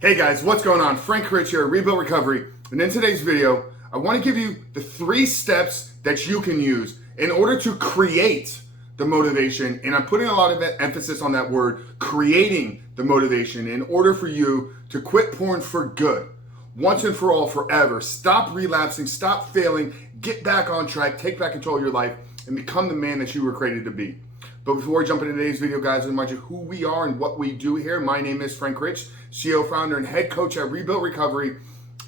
Hey guys, what's going on? Frank Rich here, Rebuild Recovery, and in today's video, I want to give you the 3 steps that you can use in order to create the motivation, and I'm putting a lot of emphasis on that word, creating the motivation, in order for you to quit porn for good, once and for all, forever. Stop relapsing, stop failing, get back on track, take back control of your life, and become the man that you were created to be. But before we jump into today's video, guys, I remind you who we are and what we do here. My name is Frank Rich, CEO, founder, and head coach at Rebuild Recovery,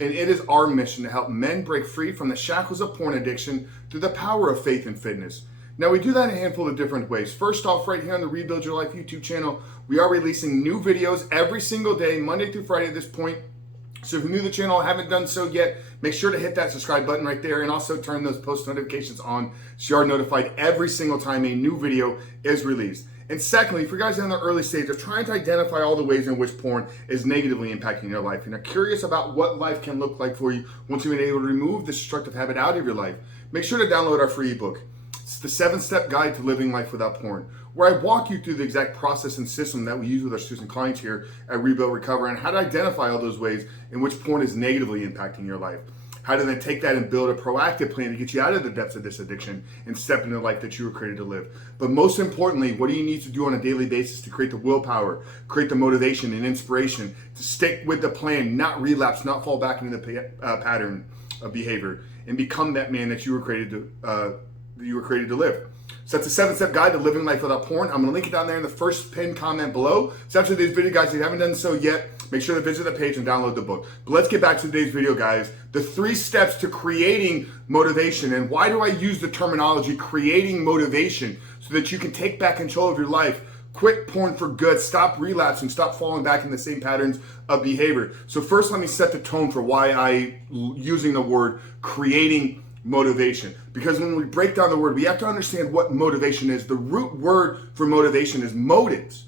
and it is our mission to help men break free from the shackles of porn addiction through the power of faith and fitness. Now, we do that in a handful of different ways. First off, right here on the Rebuild Your Life YouTube channel, we are releasing new videos every single day, Monday through Friday at this point. So if you're new to the channel and haven't done so yet, make sure to hit that subscribe button right there and also turn those post notifications on so you are notified every single time a new video is released. And secondly, for you guys in the early stage of trying to identify all the ways in which porn is negatively impacting your life and are curious about what life can look like for you once you've been able to remove the destructive habit out of your life, make sure to download our free ebook. It's the 7-step guide to living life without porn, where I walk you through the exact process and system that we use with our students and clients here at Rebuild Recover, and how to identify all those ways in which porn is negatively impacting your life. How to then take that and build a proactive plan to get you out of the depths of this addiction and step into the life that you were created to live. But most importantly, what do you need to do on a daily basis to create the willpower, create the motivation and inspiration to stick with the plan, not relapse, not fall back into the pattern of behavior, and become that man that you were created to live. So that's a 7-step guide to living life without porn. I'm going to link it down there in the first pinned comment below. So after today's video, guys, if you haven't done so yet, make sure to visit the page and download the book. But let's get back to today's video, guys. The 3 steps to creating motivation. And why do I use the terminology creating motivation? So that you can take back control of your life, quit porn for good, stop relapsing, stop falling back in the same patterns of behavior. So first, let me set the tone for why I'm using the word creating motivation. Because when we break down the word, we have to understand what motivation is. The root word for motivation is motives.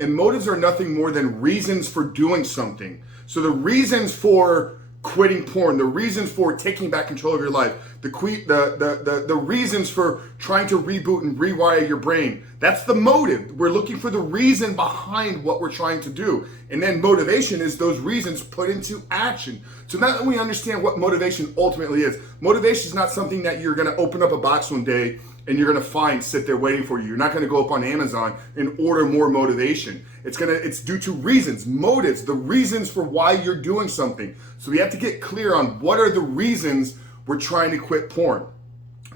And motives are nothing more than reasons for doing something. So the reasons for quitting porn, the reasons for taking back control of your life, the reasons for trying to reboot and rewire your brain, that's the motive. We're looking for the reason behind what we're trying to do. And then motivation is those reasons put into action. So now that we understand what motivation ultimately is, motivation is not something that you're going to open up a box one day and you're going to find sit there waiting for you. You're not going to go up on Amazon and order more motivation. It's due to reasons, motives, the reasons for why you're doing something. So we have to get clear on what are the reasons we're trying to quit porn.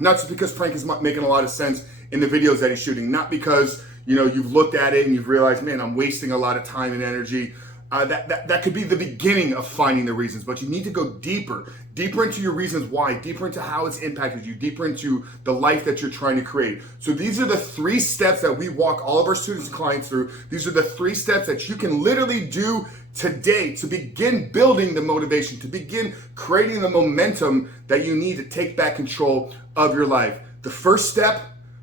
Not just because Frank is making a lot of sense in the videos that he's shooting, not because you've looked at it and you've realized, man, I'm wasting a lot of time and energy. That could be the beginning of finding the reasons, but you need to go deeper into your reasons why, deeper into how it's impacted you, deeper into the life that you're trying to create. So these are the 3 steps that we walk all of our students and clients through. These are the 3 steps that you can literally do today to begin building the motivation, to begin creating the momentum that you need to take back control of your life. The first step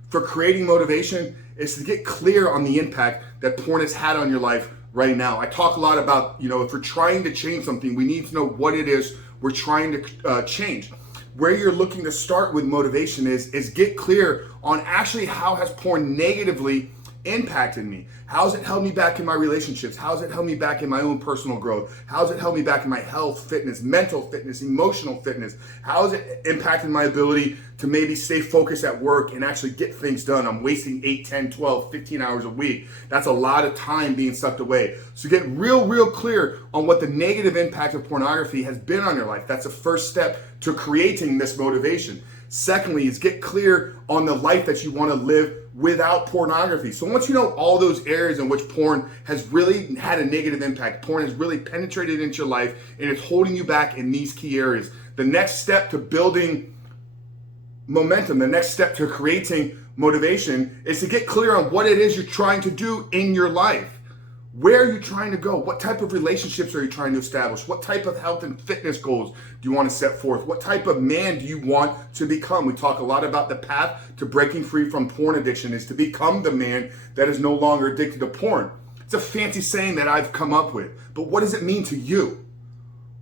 for creating motivation is to get clear on the impact that porn has had on your life right now. I talk a lot about, if we're trying to change something, we need to know what it is we're trying to change. Where you're looking to start with motivation is get clear on actually how has porn negatively impacted me. How's it held me back in my relationships? How's it held me back in my own personal growth? How's it held me back in my health, fitness, mental fitness, emotional fitness? How has it impacted my ability to maybe stay focused at work and actually get things done? I'm wasting 8, 10, 12, 15 hours a week. That's a lot of time being sucked away. So get real clear on what the negative impact of pornography has been on your life. That's the first step to creating this motivation. Secondly, is get clear on the life that you want to live without pornography. So once you know all those areas in which porn has really had a negative impact, porn has really penetrated into your life and it's holding you back in these key areas, the next step to building momentum, the next step to creating motivation is to get clear on what it is you're trying to do in your life. Where are you trying to go? What type of relationships are you trying to establish? What type of health and fitness goals do you want to set forth? What type of man do you want to become? We talk a lot about the path to breaking free from porn addiction is to become the man that is no longer addicted to porn. It's a fancy saying that I've come up with, but what does it mean to you?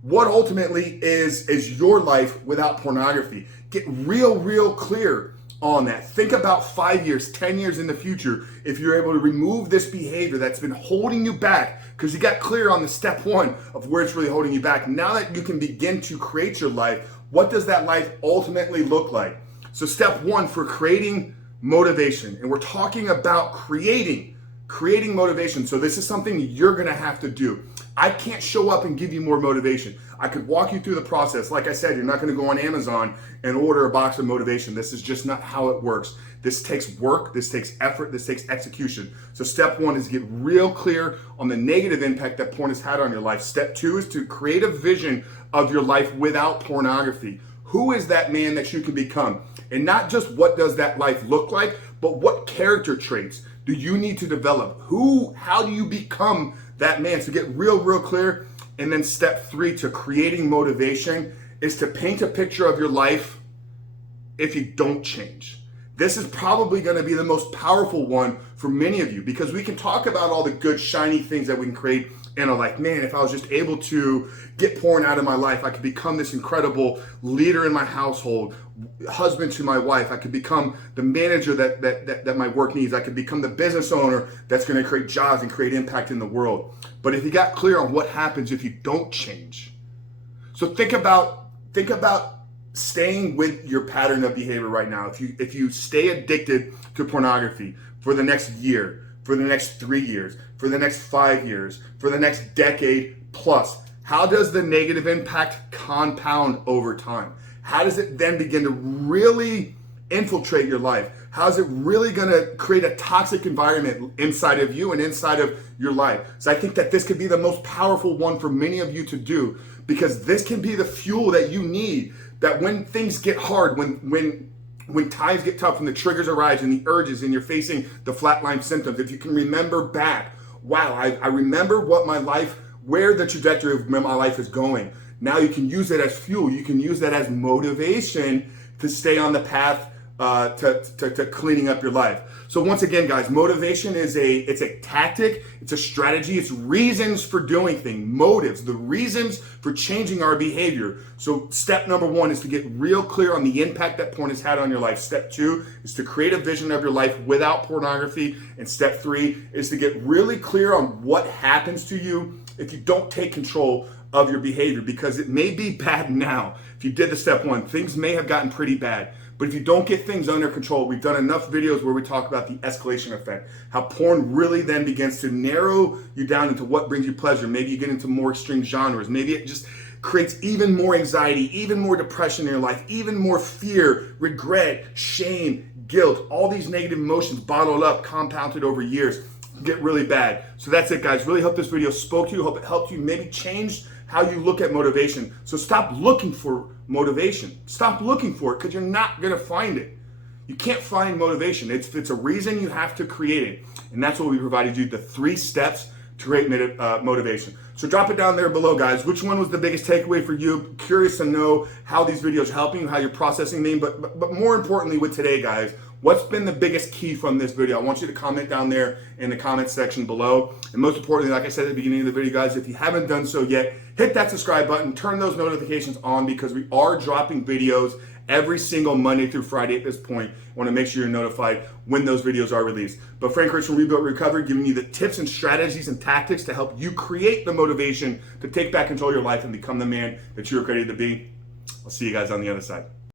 What ultimately is your life without pornography? Get real clear on that. Think about 5 years, 10 years in the future, if you're able to remove this behavior that's been holding you back, because you got clear on the step one of where it's really holding you back. Now that you can begin to create your life, what does that life ultimately look like? So step one for creating motivation, and we're talking about creating motivation. So this is something you're gonna have to do. I can't show up and give you more motivation. I could walk you through the process. Like I said, you're not gonna go on Amazon and order a box of motivation. This is just not how it works. This takes work, this takes effort, this takes execution. So step one is get real clear on the negative impact that porn has had on your life. Step two is to create a vision of your life without pornography. Who is that man that you can become? And not just what does that life look like, but what character traits do you need to develop? How do you become that man? So get real clear. And then step three to creating motivation is to paint a picture of your life if you don't change. This is probably going to be the most powerful one for many of you, because we can talk about all the good shiny things that we can create in a life. Man, if I was just able to get porn out of my life, I could become this incredible leader in my household, husband to my wife. I could become the manager that my work needs. I could become the business owner that's going to create jobs and create impact in the world. But if you got clear on what happens if you don't change, so think about staying with your pattern of behavior right now. If you stay addicted to pornography for the next year, for the next 3 years, for the next 5 years, for the next decade plus, how does the negative impact compound over time? How does it then begin to really infiltrate your life? How is it really going to create a toxic environment inside of you and inside of your life? So I think that this could be the most powerful one for many of you to do, because this can be the fuel that you need, that when things get hard, when times get tough, when the triggers arise and the urges and you're facing the flatline symptoms, if you can remember back, wow, I remember where the trajectory of my life is going. Now you can use it as fuel. You can use that as motivation to stay on the path to cleaning up your life. So once again, guys, motivation is a tactic, it's a strategy, it's reasons for doing things, motives, the reasons for changing our behavior. So step number one is to get real clear on the impact that porn has had on your life. Step two is to create a vision of your life without pornography. And step three is to get really clear on what happens to you if you don't take control of your behavior, because it may be bad now. If you did the step one, things may have gotten pretty bad. But if you don't get things under control, we've done enough videos where we talk about the escalation effect, how porn really then begins to narrow you down into what brings you pleasure. Maybe you get into more extreme genres. Maybe it just creates even more anxiety, even more depression in your life, even more fear, regret, shame, guilt, all these negative emotions bottled up, compounded over years, get really bad. So that's it, guys. Really hope this video spoke to you. Hope it helped you maybe change how you look at motivation. So stop looking for motivation. Stop looking for it, because you're not going to find it. You can't find motivation. It's a reason, you have to create it. And that's what we provided you, the 3 steps to create motivation. So drop it down there below, guys. Which one was the biggest takeaway for you? Curious to know how these videos are helping you, how you're processing them. But more importantly with today, guys, what's been the biggest key from this video? I want you to comment down there in the comment section below. And most importantly, like I said at the beginning of the video, guys, if you haven't done so yet, hit that subscribe button, turn those notifications on, because we are dropping videos every single Monday through Friday at this point. I want to make sure you're notified when those videos are released. But Frank Rich from Rebuilt Recovery, giving you the tips and strategies and tactics to help you create the motivation to take back control of your life and become the man that you're created to be. I'll see you guys on the other side.